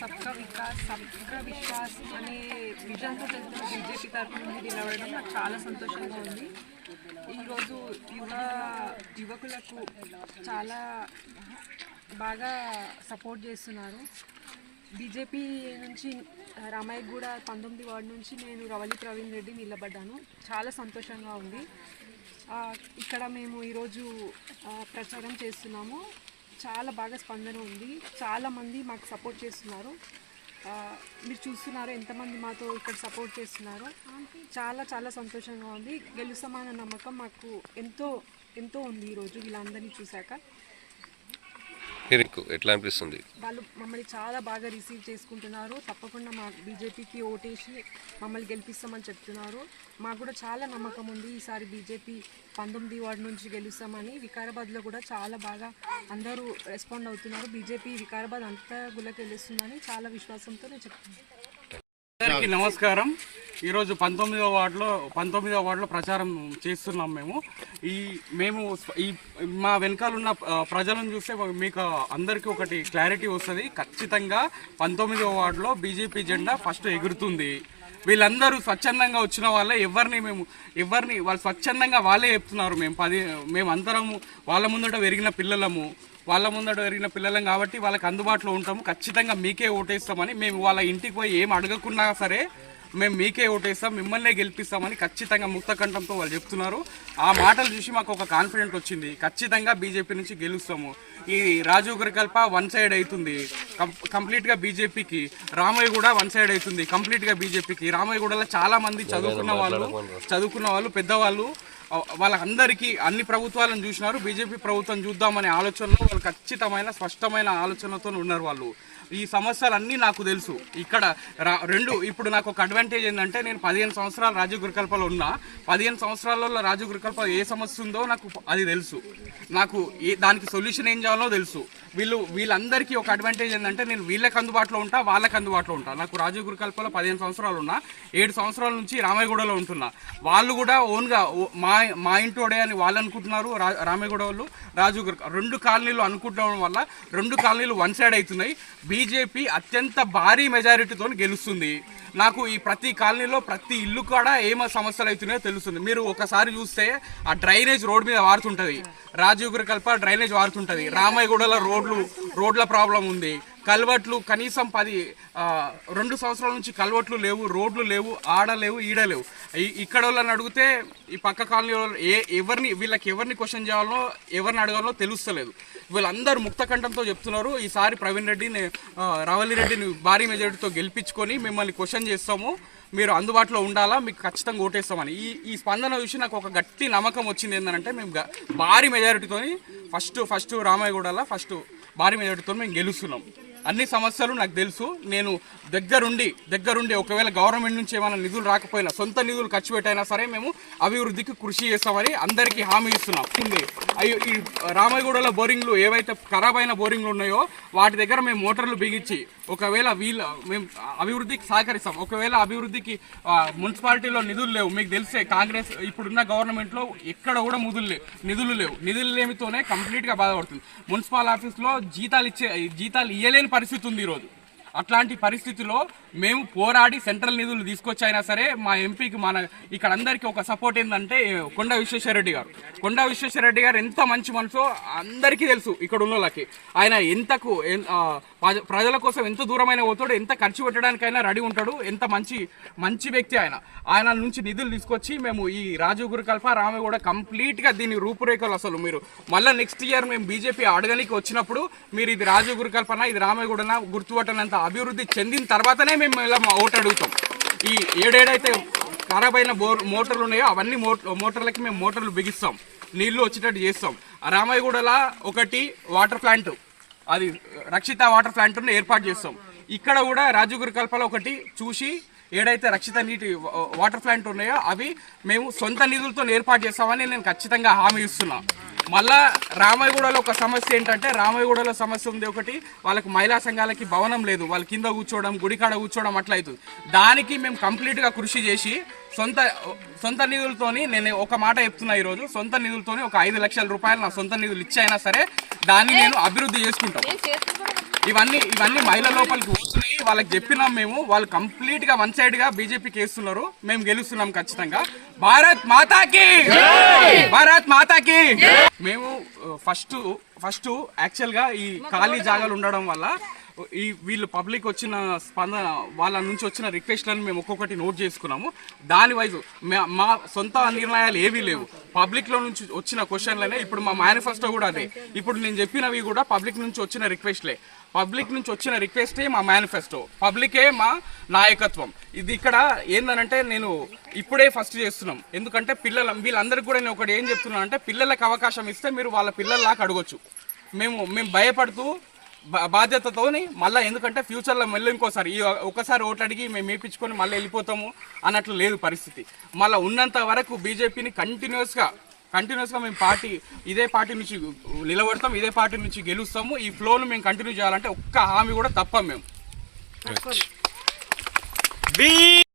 సబ్కా వికాస్ సబ్కా వికాస్ అనే విజన్తో వెళ్తున్న బీజేపీ తరఫున మీరు నిలబడడం నాకు చాలా సంతోషంగా ఉంది ఈరోజు యువ యువకులకు చాలా బాగా సపోర్ట్ చేస్తున్నారు బీజేపీ నుంచి రామయ్య కూడా పంతొమ్మిది వార్డు నుంచి నేను రవలి ప్రవీణ్ రెడ్డి నిలబడ్డాను చాలా సంతోషంగా ఉంది ఇక్కడ మేము ఈరోజు ప్రచారం చేస్తున్నాము చాలా బాగా స్పందన ఉంది చాలామంది మాకు సపోర్ట్ చేస్తున్నారు మీరు చూస్తున్నారు ఎంతమంది మాతో ఇక్కడ సపోర్ట్ చేస్తున్నారు చాలా చాలా సంతోషంగా ఉంది గెలుస్తామన్న నమ్మకం మాకు ఎంతో ఎంతో ఉంది ఈరోజు వీళ్ళందరినీ చూశాక మీకు ఎట్లా అనిపిస్తుంది వాళ్ళు మమ్మల్ని చాలా బాగా రిసీవ్ చేసుకుంటున్నారు తప్పకుండా మా బీజేపీకి ఓటేసి మమ్మల్ని గెలిపిస్తామని చెప్తున్నారు మాకు కూడా చాలా నమ్మకం ఉంది ఈసారి బీజేపీ పంతొమ్మిది వార్డు నుంచి గెలుస్తామని వికారాబాద్లో కూడా చాలా బాగా అందరూ రెస్పాండ్ అవుతున్నారు బీజేపీ వికారాబాద్ అంతా గుళ్ళకి గెలుస్తుందని చాలా విశ్వాసంతో నేను చెప్తున్నాను నమస్కారం ఈరోజు పంతొమ్మిదో వార్డులో పంతొమ్మిదో వార్డులో ప్రచారం చేస్తున్నాం మేము ఈ మేము ఈ మా వెనకాల ఉన్న ప్రజలను చూస్తే మీకు అందరికీ ఒకటి క్లారిటీ వస్తుంది ఖచ్చితంగా పంతొమ్మిదవ వార్డులో బీజేపీ జెండా ఫస్ట్ ఎగురుతుంది వీళ్ళందరూ స్వచ్ఛందంగా వచ్చిన వాళ్ళే ఎవరిని మేము ఎవరిని వాళ్ళు స్వచ్ఛందంగా వాళ్ళే చెప్తున్నారు మేము పది మేము అందరము వాళ్ళ ముందట పెరిగిన పిల్లలము వాళ్ళ ముందట పెరిగిన పిల్లలం కాబట్టి వాళ్ళకి అందుబాటులో ఉంటాము ఖచ్చితంగా మీకే ఓటేస్తామని మేము వాళ్ళ ఇంటికి పోయి ఏం అడగకున్నా సరే మేము మీకే ఓటేస్తాం మిమ్మల్నే గెలిపిస్తామని ఖచ్చితంగా ముక్తకంఠంతో వాళ్ళు చెప్తున్నారు ఆ మాటలు చూసి మాకు ఒక కాన్ఫిడెంట్ వచ్చింది ఖచ్చితంగా బీజేపీ నుంచి గెలుస్తాము ఈ రాజీవ్ గరికల్ప వన్ సైడ్ అవుతుంది కంప్లీట్గా బీజేపీకి రామయ్య కూడా వన్ సైడ్ అవుతుంది కంప్లీట్గా బీజేపీకి రామయ్య కూడా చాలామంది చదువుకున్న వాళ్ళు చదువుకున్న వాళ్ళు పెద్దవాళ్ళు వాళ్ళందరికీ అన్ని ప్రభుత్వాలను చూసినారు బీజేపీ ప్రభుత్వం చూద్దామనే ఆలోచనలో వాళ్ళు ఖచ్చితమైన స్పష్టమైన ఆలోచనతో ఉన్నారు వాళ్ళు ఈ సమస్యలన్నీ నాకు తెలుసు ఇక్కడ రెండు ఇప్పుడు నాకు ఒక అడ్వాంటేజ్ ఏంటంటే నేను పదిహేను సంవత్సరాలు రాజు గురికల్పలో ఉన్నా పదిహేను సంవత్సరాలలో రాజు గురికల్ప ఏ సమస్య ఉందో నాకు అది తెలుసు నాకు ఏ దానికి సొల్యూషన్ ఏం చేయాలో తెలుసు వీళ్ళు వీళ్ళందరికీ ఒక అడ్వాంటేజ్ ఏంటంటే నేను వీళ్ళకి అందుబాటులో ఉంటా వాళ్ళకి అందుబాటులో ఉంటా నాకు రాజు గురికల్పలో పదిహేను సంవత్సరాలు ఉన్నా ఏడు సంవత్సరాల నుంచి రామయ్యగూడలో ఉంటున్నా వాళ్ళు కూడా ఓన్గా మా మా ఇంటోడే అని వాళ్ళు అనుకుంటున్నారు రామేగౌడ వాళ్ళు రాజు రెండు కాలనీలు అనుకుంటడం వల్ల రెండు కాలనీలు వన్ సైడ్ అవుతున్నాయి బీజేపీ అత్యంత భారీ మెజారిటీతో గెలుస్తుంది నాకు ఈ ప్రతి కాలనీలో ప్రతి ఇల్లు కూడా ఏమ సమస్యలు అవుతున్నాయో తెలుస్తుంది మీరు ఒకసారి చూస్తే ఆ డ్రైనేజ్ రోడ్ మీద వారుతుంటుంది రాజీవ్ కల్ప డ్రైనేజ్ వారుతుంటుంది రామయ్యగూడలో రోడ్లు రోడ్ల ప్రాబ్లం ఉంది కల్వట్లు కనీసం పది రెండు సంవత్సరాల నుంచి కల్వట్లు లేవు రోడ్లు లేవు ఆడ లేవు ఈడ లేవు ఇక్కడ వాళ్ళని అడిగితే ఈ పక్క కాలనీ ఏ ఎవరిని వీళ్ళకి ఎవరిని క్వశ్చన్ చేయాలో ఎవరిని అడగాలో తెలుస్తలేదు వీళ్ళందరూ ముక్తకంఠంతో చెప్తున్నారు ఈసారి ప్రవీణ్ రెడ్డిని రవలి రెడ్డిని భారీ మెజారిటీతో గెలిపించుకొని మిమ్మల్ని క్వశ్చన్ చేస్తాము మీరు అందుబాటులో ఉండాలా మీకు ఖచ్చితంగా ఓటేస్తామని ఈ ఈ స్పందన చూసి నాకు ఒక గట్టి నమ్మకం వచ్చింది ఏంటంటే మేము భారీ మెజారిటీతో ఫస్ట్ ఫస్ట్ రామాయగూడలో ఫస్ట్ భారీ మెజారిటీతో మేము గెలుస్తున్నాం అన్ని సమస్యలు నాకు తెలుసు నేను దగ్గరుండి దగ్గరుండి ఒకవేళ గవర్నమెంట్ నుంచి ఏమైనా నిధులు రాకపోయినా సొంత నిధులు ఖర్చు పెట్టైనా సరే మేము అభివృద్ధికి కృషి చేస్తామని అందరికీ హామీ ఇస్తున్నాం అయ్యో ఈ రామగూడలో బోరింగ్లు ఏవైతే ఖరాబ్ అయిన బోరింగ్లు ఉన్నాయో వాటి దగ్గర మేము మోటార్లు బిగించి ఒకవేళ వీళ్ళ మేము అభివృద్ధికి సహకరిస్తాం ఒకవేళ అభివృద్ధికి మున్సిపాలిటీలో నిధులు లేవు మీకు తెలిసే కాంగ్రెస్ ఇప్పుడున్న గవర్నమెంట్లో ఎక్కడ కూడా ముదులు లేవు నిధులు లేవు నిధులు లేమితోనే కంప్లీట్గా బాధపడుతుంది మున్సిపల్ ఆఫీస్లో జీతాలు ఇచ్చే జీతాలు ఇయ్యలేని పరిస్థితి ఉంది ఈరోజు అట్లాంటి పరిస్థితిలో మేము పోరాడి సెంట్రల్ నిధులు తీసుకొచ్చైనా సరే మా ఎంపీకి మన ఇక్కడ అందరికీ ఒక సపోర్ట్ ఏంటంటే కొండ విశ్వేశ్వరరెడ్డి గారు కొండ విశ్వేశ్వరరెడ్డి గారు ఎంత మంచి మనసో అందరికీ తెలుసు ఇక్కడ ఉన్నోళ్ళకి ఆయన ఎంతకు ప్రజల కోసం ఎంత దూరమైన పోతాడు ఎంత ఖర్చు పెట్టడానికైనా రెడీ ఉంటాడు ఎంత మంచి మంచి వ్యక్తి ఆయన ఆయన నుంచి నిధులు తీసుకొచ్చి మేము ఈ రాజు కల్ప రామె కూడా కంప్లీట్గా దీని రూపురేఖలు అసలు మీరు మళ్ళీ నెక్స్ట్ ఇయర్ మేము బీజేపీ అడగనికి వచ్చినప్పుడు మీరు ఇది రాజు కల్పన ఇది రామగూడన గుర్తుపట్టనంత అభివృద్ధి చెందిన తర్వాతనే మేము ఇలా ఓటు అడుగుతాం ఈ ఏడేడైతే ఖరాబ్ అయిన మోటార్లు ఉన్నాయో అవన్నీ మోటార్లకి మేము మోటార్లు బిగిస్తాం నీళ్లు వచ్చేటట్టు చేస్తాం రామయ్యగూడలా ఒకటి వాటర్ ప్లాంట్ అది రక్షిత వాటర్ ప్లాంట్ను ఏర్పాటు చేస్తాం ఇక్కడ కూడా రాజుగురి కల్పలో ఒకటి చూసి ఏడైతే రక్షిత నీటి వాటర్ ప్లాంట్ ఉన్నాయో అవి మేము సొంత నిధులతో ఏర్పాటు చేస్తామని నేను ఖచ్చితంగా హామీ ఇస్తున్నాను మళ్ళా రామయ్యగూడలో ఒక సమస్య ఏంటంటే రామయ్యగూడలో సమస్య ఉంది ఒకటి వాళ్ళకి మహిళా సంఘాలకి భవనం లేదు వాళ్ళ కింద కూర్చోవడం గుడికాడ కూర్చోవడం అట్లా అవుతుంది దానికి మేము కంప్లీట్గా కృషి చేసి సొంత సొంత నిధులతోని నేను ఒక మాట చెప్తున్నా ఈరోజు సొంత నిధులతోని ఒక ఐదు లక్షల రూపాయలు నా సొంత నిధులు ఇచ్చైనా సరే దాన్ని నేను అభివృద్ధి చేసుకుంటాను ఇవన్నీ ఇవన్నీ మహిళ లోపలికి వస్తున్నాయి వాళ్ళకి చెప్పినాం మేము వాళ్ళు కంప్లీట్గా వన్ గా బీజేపీకి వేస్తున్నారు మేము గెలుస్తున్నాం ఖచ్చితంగా భారత్ మాతాకి భారత్ మాతాకి మేము ఫస్ట్ ఫస్ట్ యాక్చువల్గా ఈ ఖాళీ జాగాలు ఉండడం వల్ల ఈ వీళ్ళు పబ్లిక్ వచ్చిన స్పందన వాళ్ళ నుంచి వచ్చిన రిక్వెస్ట్లను మేము ఒక్కొక్కటి నోట్ చేసుకున్నాము దాని వైజ్ మా సొంత నిర్ణయాలు ఏవీ లేవు పబ్లిక్లో నుంచి వచ్చిన క్వశ్చన్లనే ఇప్పుడు మా మేనిఫెస్టో కూడా అదే ఇప్పుడు నేను చెప్పినవి కూడా పబ్లిక్ నుంచి వచ్చిన రిక్వెస్ట్లే పబ్లిక్ నుంచి వచ్చిన రిక్వెస్టే మా మేనిఫెస్టో పబ్లికే మా నాయకత్వం ఇది ఇక్కడ ఏందనంటే నేను ఇప్పుడే ఫస్ట్ చేస్తున్నాం ఎందుకంటే పిల్లల వీళ్ళందరికీ కూడా నేను ఒకటి ఏం చెప్తున్నాను అంటే పిల్లలకు అవకాశం ఇస్తే మీరు వాళ్ళ పిల్లల్లాగా అడగొచ్చు మేము మేము భయపడుతూ బాధ్యతతోని మళ్ళీ ఎందుకంటే ఫ్యూచర్లో మళ్ళీ ఇంకోసారి ఈ ఒకసారి ఓట్లు అడిగి మేము మేపించుకొని మళ్ళీ వెళ్ళిపోతాము అన్నట్లు లేదు పరిస్థితి మళ్ళీ ఉన్నంత వరకు బీజేపీని కంటిన్యూస్గా కంటిన్యూస్గా మేము పార్టీ ఇదే పార్టీ నుంచి నిలబడతాం ఇదే పార్టీ నుంచి గెలుస్తాము ఈ ఫ్లోను మేము కంటిన్యూ చేయాలంటే ఒక్క హామీ కూడా తప్ప మేము